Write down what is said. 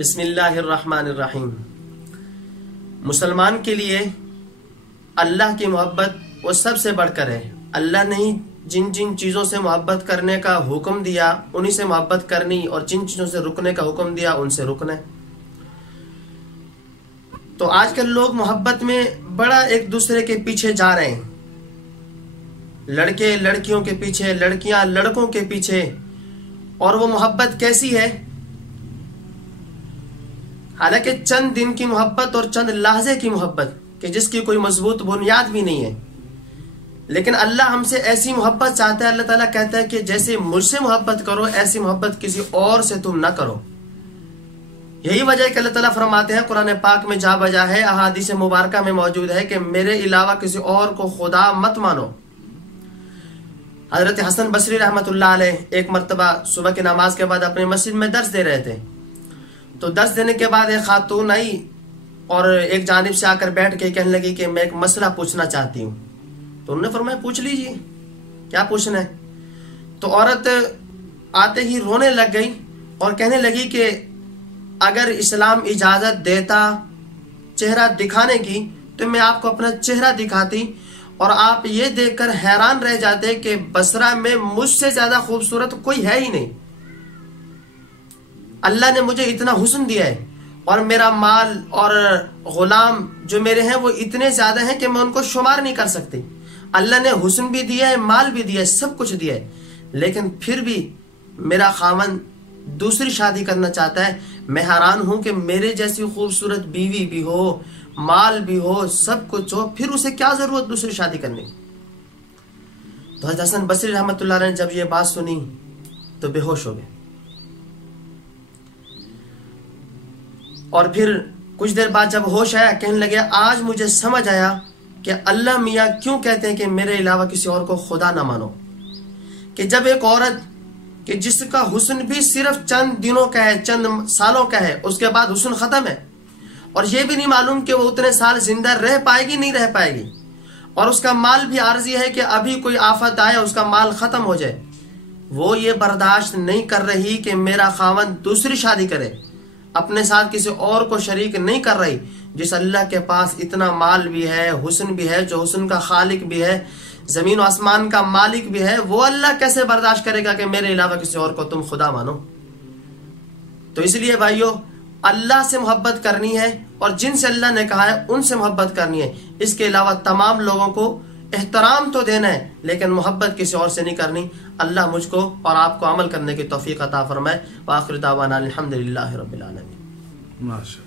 बिस्मिल्लाहिर्रहमानिर्रहीम। मुसलमान के लिए अल्लाह की मोहब्बत वो सबसे बढ़कर है। अल्लाह ने जिन जिन चीज़ों से मोहब्बत करने का हुक्म दिया उन्हीं से मोहब्बत करनी, और जिन चीज़ों से रुकने का हुक्म दिया उनसे रुकना है। तो आजकल लोग मोहब्बत में बड़ा एक दूसरे के पीछे जा रहे हैं, लड़के लड़कियों के पीछे, लड़कियां लड़कों के पीछे। और वो मोहब्बत कैसी है? हालांकि चंद दिन की मोहब्बत और चंद लहजे की मोहब्बत कि जिसकी कोई मजबूत बुनियाद भी नहीं है, लेकिन अल्लाह हमसे ऐसी मोहब्बत चाहता है। अल्लाह ताला कहता है कि जैसे मुझसे मोहब्बत करो ऐसी मोहब्बत किसी और से तुम ना करो। यही वजह है कि अल्लाह ताला फरमाते हैं कुरान पाक में जा बजा है, अहादीस मुबारका में मौजूद है कि मेरे अलावा किसी और को खुदा मत मानो। हजरत हसन बसरी रहमतुल्लाह अलैह एक मरतबा सुबह की नमाज के बाद अपनी मस्जिद में दर्स दे रहे थे। तो दर्स देने के बाद एक खातून आई और एक जानिब से आकर बैठ के कहने लगी कि मैं एक मसला पूछना चाहती हूँ। तो उन्होंने फरमाया पूछ लीजिए, क्या पूछना है। तो औरत आते ही रोने लग गई और कहने लगी कि अगर इस्लाम इजाजत देता चेहरा दिखाने की तो मैं आपको अपना चेहरा दिखाती और आप ये देखकर हैरान रह जाते कि बसरा में मुझसे ज्यादा खूबसूरत कोई है ही नहीं। अल्लाह ने मुझे इतना हुस्न दिया है और मेरा माल और गुलाम जो मेरे हैं वो इतने ज्यादा हैं कि मैं उनको शुमार नहीं कर सकती। अल्लाह ने हुस्न भी दिया है, माल भी दिया है, सब कुछ दिया है, लेकिन फिर भी मेरा खामन दूसरी शादी करना चाहता है। मैं हैरान हूं कि मेरे जैसी खूबसूरत बीवी भी हो, माल भी हो, सब कुछ हो, फिर उसे क्या जरूरत दूसरी शादी करने की। तो हज़रत हसन बसरी रहमतुल्लाह अलैह ने जब ये बात सुनी तो बेहोश हो गए। और फिर कुछ देर बाद जब होश आया कहने लगे आज मुझे समझ आया कि अल्लाह मियाँ क्यों कहते हैं कि मेरे अलावा किसी और को खुदा ना मानो। कि जब एक औरत कि जिसका हुस्न भी सिर्फ चंद दिनों का है, चंद सालों का है, उसके बाद हुस्न खत्म है और ये भी नहीं मालूम कि वो उतने साल जिंदा रह पाएगी नहीं रह पाएगी, और उसका माल भी आर्जी है कि अभी कोई आफत आए उसका माल खत्म हो जाए, वो ये बर्दाश्त नहीं कर रही कि मेरा खावंद दूसरी शादी करे, अपने साथ किसी और को शरीक नहीं कर रही। जिस अल्लाह के पास इतना माल भी है, हुस्न भी है, जो हुस्न का खालिक भी है, जमीन आसमान का मालिक भी है, वो अल्लाह कैसे बर्दाश्त करेगा कि मेरे अलावा किसी और को तुम खुदा मानो। तो इसलिए भाइयों अल्लाह से मोहब्बत करनी है और जिनसे अल्लाह ने कहा है उनसे मोहब्बत करनी है। इसके अलावा तमाम लोगों को एहतराम तो देना है लेकिन मोहब्बत किसी और से नहीं करनी। अल्लाह मुझको और आपको अमल करने की तौफीक अता फरमाए। व आखिर दावाना अल्हम्दुलिल्लाहि रब्बिल आलमीन। माशा।